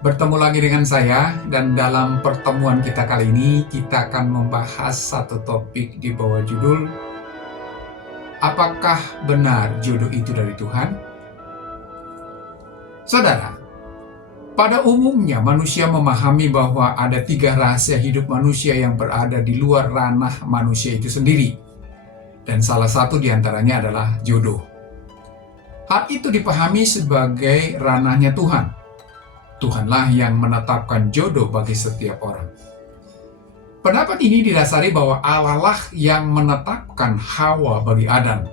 Bertemu lagi dengan saya, dan dalam pertemuan kita kali ini, kita akan membahas satu topik di bawah judul, apakah benar jodoh itu dari Tuhan? Saudara, pada umumnya manusia memahami bahwa ada 3 rahasia hidup manusia yang berada di luar ranah manusia itu sendiri. Dan salah satu diantaranya adalah jodoh. Hal itu dipahami sebagai ranahnya Tuhan. Tuhanlah yang menetapkan jodoh bagi setiap orang. Pendapat ini didasari bahwa Allah lah yang menetapkan Hawa bagi Adam.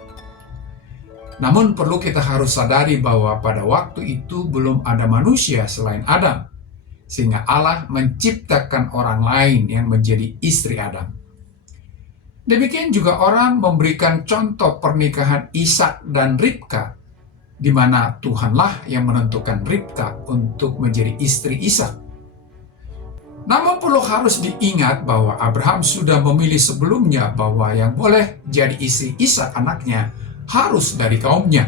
Namun perlu kita harus sadari bahwa pada waktu itu belum ada manusia selain Adam, sehingga Allah menciptakan orang lain yang menjadi istri Adam. Demikian juga orang memberikan contoh pernikahan Ishak dan Ribka, di mana Tuhanlah yang menentukan Ribka untuk menjadi istri Ishak. Namun perlu harus diingat bahwa Abraham sudah memilih sebelumnya bahwa yang boleh jadi istri Ishak anaknya harus dari kaumnya.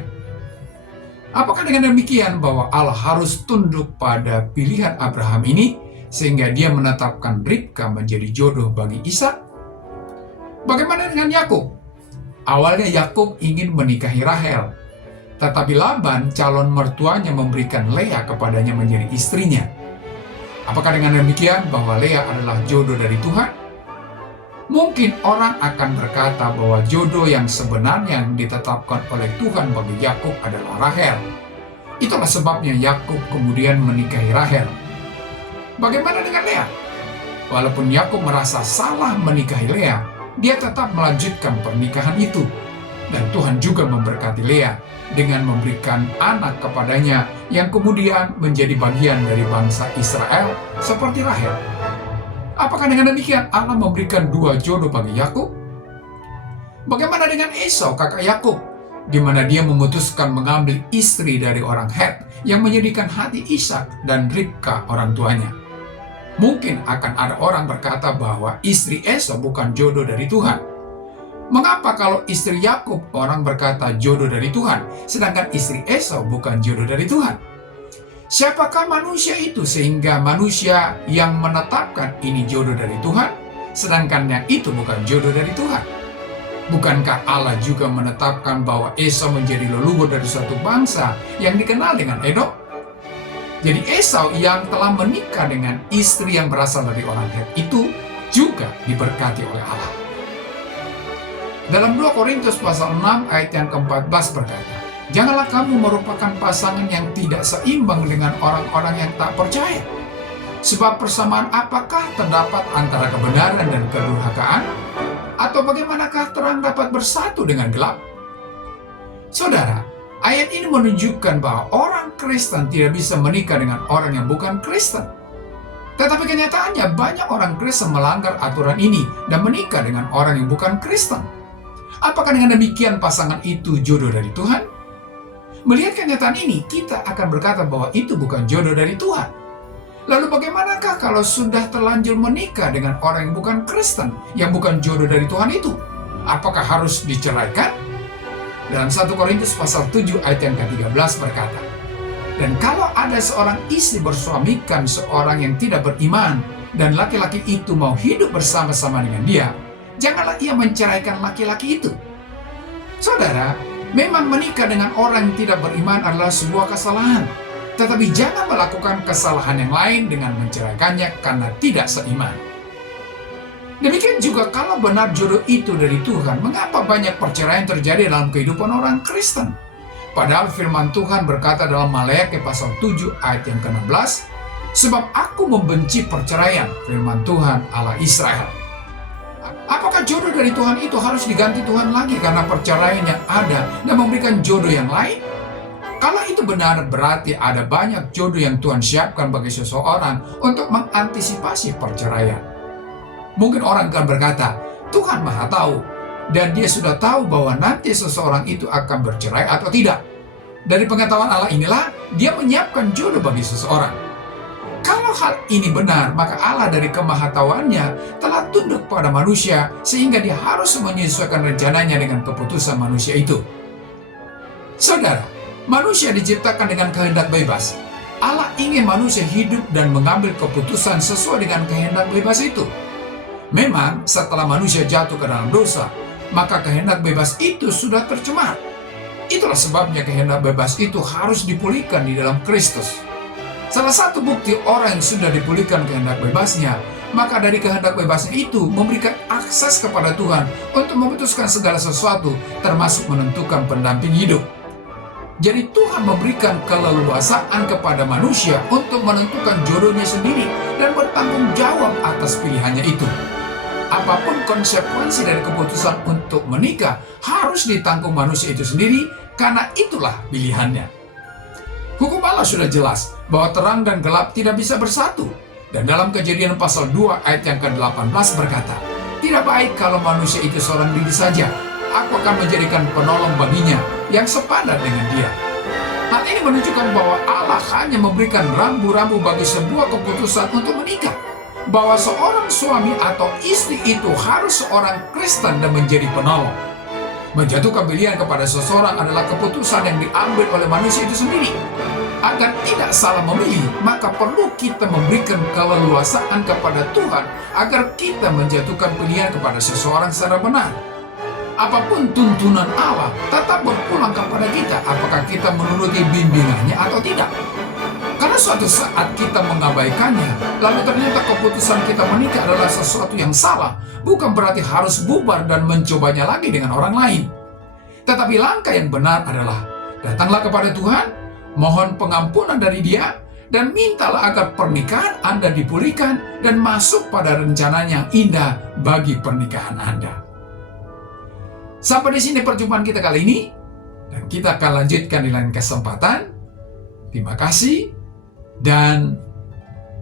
Apakah dengan demikian bahwa Allah harus tunduk pada pilihan Abraham ini sehingga dia menetapkan Ribka menjadi jodoh bagi Ishak? Bagaimana dengan Yakub? Awalnya Yakub ingin menikahi Rahel, tetapi Laban, calon mertuanya, memberikan Lea kepadanya menjadi istrinya. Apakah dengan demikian bahwa Lea adalah jodoh dari Tuhan? Mungkin orang akan berkata bahwa jodoh yang sebenarnya yang ditetapkan oleh Tuhan bagi Yakub adalah Rahel. Itulah sebabnya Yakub kemudian menikahi Rahel. Bagaimana dengan Lea? Walaupun Yakub merasa salah menikahi Lea, dia tetap melanjutkan pernikahan itu. Dan Tuhan juga memberkati Lea dengan memberikan anak kepadanya yang kemudian menjadi bagian dari bangsa Israel seperti Rahel. Apakah dengan demikian Allah memberikan 2 jodoh bagi Yakub? Bagaimana dengan Esau, kakak Yakub, di mana dia memutuskan mengambil istri dari orang Het yang menjadikan hati Ishak dan Ribka orang tuanya? Mungkin akan ada orang berkata bahwa istri Esau bukan jodoh dari Tuhan. Mengapa kalau istri Yakub orang berkata jodoh dari Tuhan, sedangkan istri Esau bukan jodoh dari Tuhan? Siapakah manusia itu sehingga manusia yang menetapkan ini jodoh dari Tuhan, sedangkan yang itu bukan jodoh dari Tuhan? Bukankah Allah juga menetapkan bahwa Esau menjadi leluhur dari suatu bangsa yang dikenal dengan Edom? Jadi Esau yang telah menikah dengan istri yang berasal dari orang Het itu juga diberkati oleh Allah. Dalam 2 Korintus pasal 6 ayat yang ke-14 berkata, "Janganlah kamu merupakan pasangan yang tidak seimbang dengan orang-orang yang tak percaya. Sebab persamaan apakah terdapat antara kebenaran dan kedurhakaan? Atau bagaimanakah terang dapat bersatu dengan gelap?" Saudara, ayat ini menunjukkan bahwa orang Kristen tidak bisa menikah dengan orang yang bukan Kristen. Tetapi kenyataannya banyak orang Kristen melanggar aturan ini dan menikah dengan orang yang bukan Kristen. Apakah dengan demikian pasangan itu jodoh dari Tuhan? Melihat kenyataan ini, kita akan berkata bahwa itu bukan jodoh dari Tuhan. Lalu bagaimanakah kalau sudah terlanjur menikah dengan orang yang bukan Kristen, yang bukan jodoh dari Tuhan itu? Apakah harus diceraikan? Dalam 1 Korintus pasal 7 ayat yang ke-13 berkata, "Dan kalau ada seorang istri bersuamikan seorang yang tidak beriman, dan laki-laki itu mau hidup bersama-sama dengan dia, janganlah ia menceraikan laki-laki itu." Saudara, memang menikah dengan orang yang tidak beriman adalah sebuah kesalahan. Tetapi jangan melakukan kesalahan yang lain dengan menceraikannya karena tidak seiman. Demikian juga kalau benar jodoh itu dari Tuhan, mengapa banyak perceraian terjadi dalam kehidupan orang Kristen? Padahal firman Tuhan berkata dalam Maleakhi pasal 7 ayat yang ke-16, "Sebab aku membenci perceraian, firman Tuhan Allah Israel." Apakah jodoh dari Tuhan itu harus diganti Tuhan lagi karena perceraian yang ada dan memberikan jodoh yang lain? Kalau itu benar, berarti ada banyak jodoh yang Tuhan siapkan bagi seseorang untuk mengantisipasi perceraian. Mungkin orang akan berkata, Tuhan Maha Tahu, dan Dia sudah tahu bahwa nanti seseorang itu akan bercerai atau tidak. Dari pengetahuan Allah inilah Dia menyiapkan jodoh bagi seseorang. Kalau hal ini benar, maka Allah dari kemahatauannya telah tunduk pada manusia sehingga Dia harus menyesuaikan rencananya dengan keputusan manusia itu. Saudara, manusia diciptakan dengan kehendak bebas. Allah ingin manusia hidup dan mengambil keputusan sesuai dengan kehendak bebas itu. Memang setelah manusia jatuh ke dalam dosa, maka kehendak bebas itu sudah tercemar. Itulah sebabnya kehendak bebas itu harus dipulihkan di dalam Kristus. Salah satu bukti orang yang sudah dipulihkan kehendak bebasnya, maka dari kehendak bebasnya itu memberikan akses kepada Tuhan untuk memutuskan segala sesuatu, termasuk menentukan pendamping hidup. Jadi Tuhan memberikan keleluasaan kepada manusia untuk menentukan jodohnya sendiri dan bertanggung jawab atas pilihannya itu. Apapun konsekuensi dari keputusan untuk menikah harus ditanggung manusia itu sendiri, karena itulah pilihannya. Hukum Allah sudah jelas bahwa terang dan gelap tidak bisa bersatu. Dan dalam Kejadian pasal 2 ayat yang ke-18 berkata, "Tidak baik kalau manusia itu seorang diri saja. Aku akan menjadikan penolong baginya yang sepadan dengan dia." Hal ini menunjukkan bahwa Allah hanya memberikan rambu-rambu bagi sebuah keputusan untuk menikah. Bahwa seorang suami atau istri itu harus seorang Kristen dan menjadi penolong. Menjatuhkan pilihan kepada seseorang adalah keputusan yang diambil oleh manusia itu sendiri. Agar tidak salah memilih, maka perlu kita memberikan keleluasaan kepada Tuhan agar kita menjatuhkan pilihan kepada seseorang secara benar. Apapun tuntunan Allah tetap berpulang kepada kita, apakah kita menuruti bimbingannya atau tidak. Karena suatu saat kita mengabaikannya, lalu ternyata keputusan kita menikah adalah sesuatu yang salah, bukan berarti harus bubar dan mencobanya lagi dengan orang lain. Tetapi langkah yang benar adalah, datanglah kepada Tuhan, mohon pengampunan dari Dia, dan mintalah agar pernikahan Anda dipulihkan dan masuk pada rencana yang indah bagi pernikahan Anda. Sampai di sini perjumpaan kita kali ini, dan kita akan lanjutkan di lain kesempatan. Terima kasih dan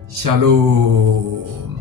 shalom.